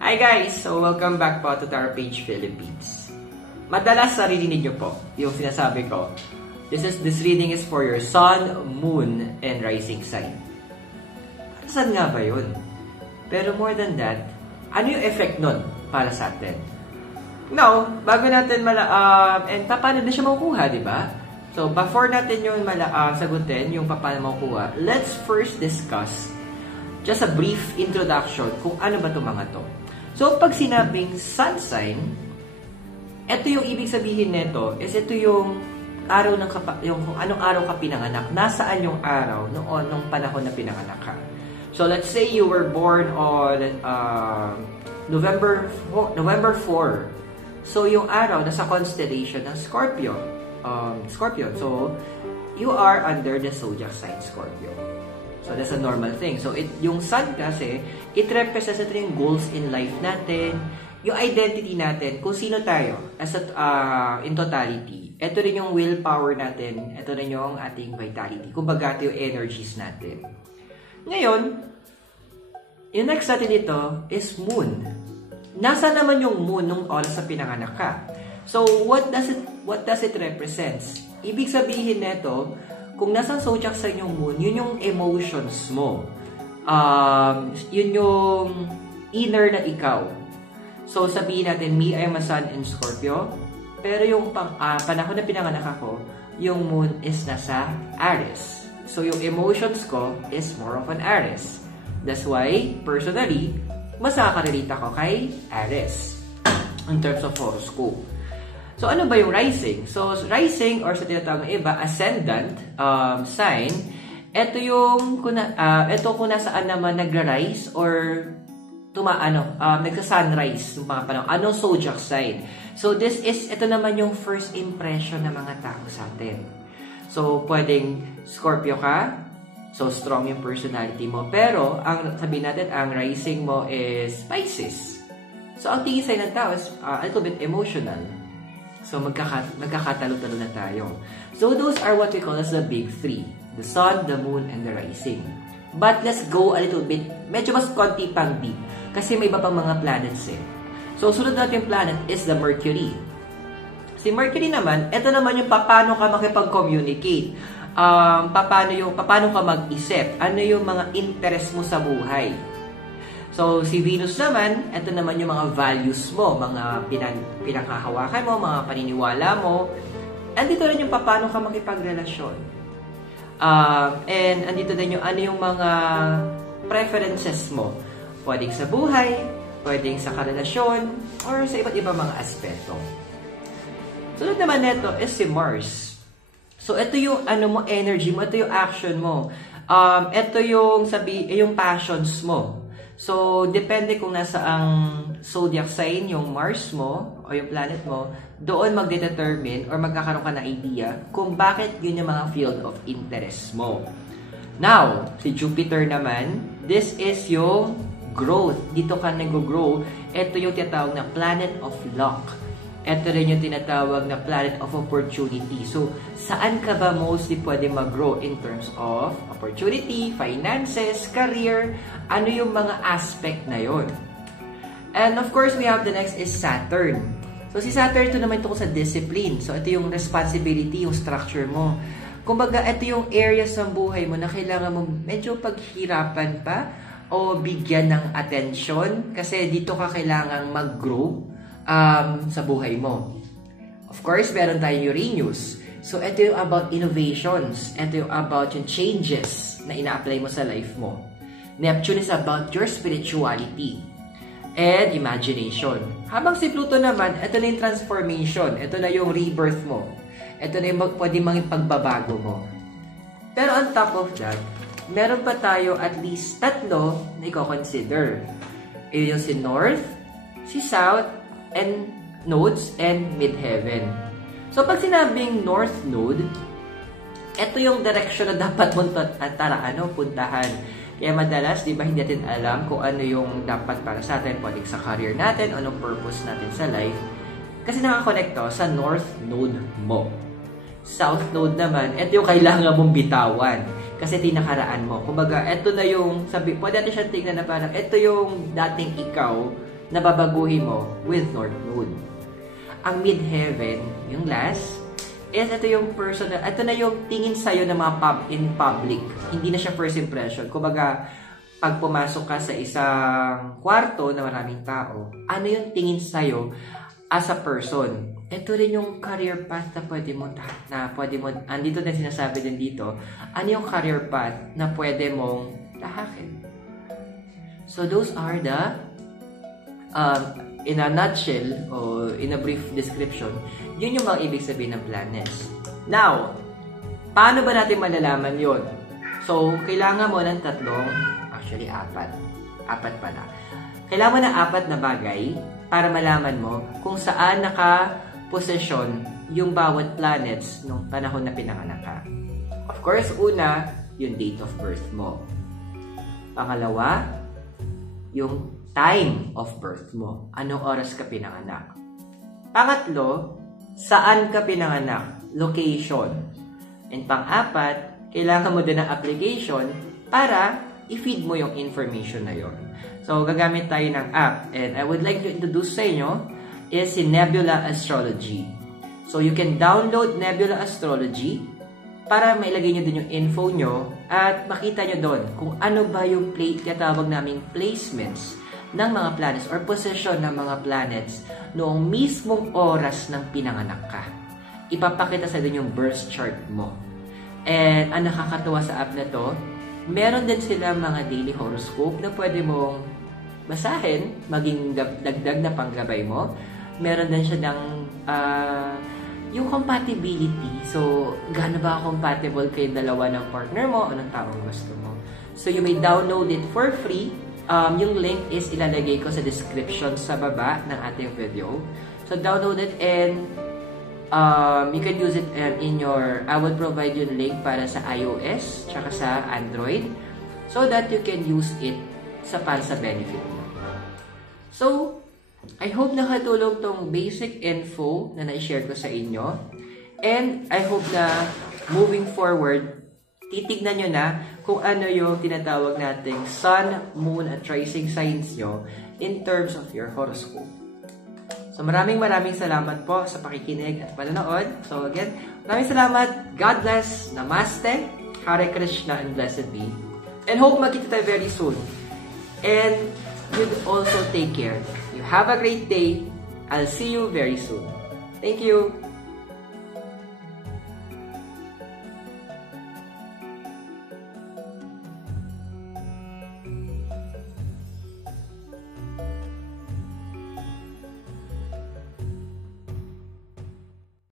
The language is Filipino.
Hi guys! So welcome back po to Tarot Page Philippines. Madalas naririnig niyo po yung sinasabi ko. This reading is for your sun, moon, and rising sign. Saan nga ba yun? Pero more than that, ano yung effect nun para sa atin? Now, bago natin and paano na siya makukuha, di ba? So, before natin yung sagutin, yung paano makukuha, let's first discuss just a brief introduction kung ano ba itong mga to. So, pag sinabing sun sign, ito yung ibig sabihin nito is ito yung araw ng kung anong araw ka pinanganak, nasaan yung araw noon nung panahon na pinanganak ka. So, let's say you were born on November 4. So, yung araw nasa constellation ng Scorpio. Scorpion. So, you are under the zodiac sign Scorpio. So, that's a normal thing. So, yung sun kasi, it represents ito yung goals in life natin, yung identity natin, kung sino tayo as in totality. Ito rin yung willpower natin, ito rin yung ating vitality. Kumbaga, ito yung energies natin. Ngayon, yung next natin dito is moon. Nasa naman yung moon nung oras sa pinanganak ka? So, what does it represents? Ibig sabihin nito, kung nasa zodiac sign yung moon, yun yung emotions mo. Yun yung inner na ikaw. So, sabihin natin, me, I am a sun in Scorpio. Pero yung panahon na pinanganak ako, yung moon is nasa Aries. So, yung emotions ko is more of an Aries. That's why, personally, mas nakaka-relate ako kay Aries in terms of horoscope. So, ano ba yung rising? So, rising or sa tinatawag ng iba, ascendant sign, ito yung kung nasaan naman nagra-rise or nagsa-sunrise yung mga panahon. Anong zodiac sign? So, ito naman yung first impression ng mga tao sa atin. So, pwedeng Scorpio ka, so strong yung personality mo, pero sabihin natin, ang rising mo is Pisces. So, ang tingin sa'yo ng tao is a little bit emotional. So, magkakatalo-talo na tayo. So, those are what we call as the big three. The sun, the moon, and the rising. But let's go a little bit, medyo mas konti pang deep. Kasi may iba pang mga planets eh. So, sunod natin planet is the Mercury. Si Mercury naman, ito naman yung paano ka makipag-communicate. Paano ka mag-isip. Ano yung mga interest mo sa buhay. So, si Venus naman, ito naman yung mga values mo, mga pinanghahawakan mo, mga paniniwala mo. Andito rin yung paano ka makipagrelasyon. And andito din yung ano yung mga preferences mo. Pwedeng sa buhay, pwedeng sa karelasyon, or sa iba't ibang mga aspeto. Sunod naman nito is si Mars. So, ito yung energy mo, ito yung action mo. Ito yung yung passions mo. So, depende kung nasa ang zodiac sign, yung Mars mo, o yung planet mo, doon magdetermine or magkakaroon ka ng idea kung bakit yun yung mga field of interest mo. Now, si Jupiter naman, this is yung growth. Dito ka nag-grow. Ito yung tinatawag na planet of luck. Ito rin yung tinatawag na planet of opportunity. So, saan ka ba mostly pwede mag-grow in terms of opportunity, finances, career? Ano yung mga aspect na yon? And of course, we have the next is Saturn. So, si Saturn, ito naman ito sa discipline. So, ito yung responsibility, yung structure mo. Kumbaga, ito yung areas ng buhay mo na kailangan mo medyo paghirapan pa o bigyan ng attention kasi dito ka kailangang mag-grow sa buhay mo. Of course, meron tayong Uranus. So, ito yung about innovations. Ito yung about yung changes na ina-apply mo sa life mo. Neptune is about your spirituality and imagination. Habang si Pluto naman, ito na yung transformation. Ito na yung rebirth mo. Ito na yung pwede mang pagbabago mo. Pero on top of that, meron pa tayo at least tatlo na i-consider. Yung si North, si South, and nodes, and midheaven. So, pag sinabing North Node, ito yung direction na dapat mo puntahan. Kaya madalas, di ba, hindi natin alam kung ano yung dapat para sa atin, pwedeng sa career natin, anong purpose natin sa life. Kasi nakakonect to sa North Node mo. South Node naman, ito yung kailangan mong bitawan. Kasi tinakaraan mo. Kumbaga, ito na yung, pwede natin siyang tingnan na parang, ito yung dating ikaw na babaguhin mo with North Node. Ang midheaven, yung last, is ito yung personal, ito na yung tingin sa'yo ng mga in public. Hindi na siya first impression. Kumbaga, pag pumasok ka sa isang kwarto na maraming tao, ano yung tingin sa'yo as a person? Ito rin yung career path na pwede mo, andito na sinasabi din dito, ano yung career path na pwede mong tahakin. So those are the, in a nutshell, o in a brief description, yun yung mga ibig sabihin ng planets. Now, paano ba natin malalaman yun? So, kailangan mo ng actually apat pala. Kailangan mo ng 4 na bagay para malaman mo kung saan naka-posisyon yung bawat planets nung panahon na pinanganak ka. Of course, una, yung date of birth mo. Pangalawa, yung time of birth mo. Anong oras ka pinanganak? Pangatlo, saan ka pinanganak? Location. And pang-4, kailangan mo din ng application para i-feed mo yung information na yon. So, gagamit tayo ng app. And I would like to introduce sa inyo is si Nebula Astrology. So, you can download Nebula Astrology para mailagay nyo din yung info nyo at makita nyo doon kung ano ba yung tinatawag naming placements ng mga planets or position ng mga planets noong mismong oras ng pinanganak ka. Ipapakita sa din yung birth chart mo. And ang nakakatuwa sa app na to, meron din sila mga daily horoscope na pwede mong basahin, maging dagdag na panggabay mo. Meron din siya ng yung compatibility. So, gaano ba compatible kayong dalawa ng partner mo o ng taong gusto mo. So, you may download it for free. Yung link is ilalagay ko sa description sa baba ng ating video. So, download it and you can use it in your, I will provide you a link para sa iOS tsaka sa Android so that you can use it para sa benefit mo. So, I hope nakatulong tong basic info na na-share ko sa inyo. And I hope na moving forward, titignan nyo na kung ano yung tinatawag nating sun, moon, at rising signs nyo in terms of your horoscope. So maraming salamat po sa pakikinig at panonood. So again, maraming salamat. God bless. Namaste. Hare Krishna and blessed be. And hope magkita tayo very soon. And you also take care. You have a great day. I'll see you very soon. Thank you.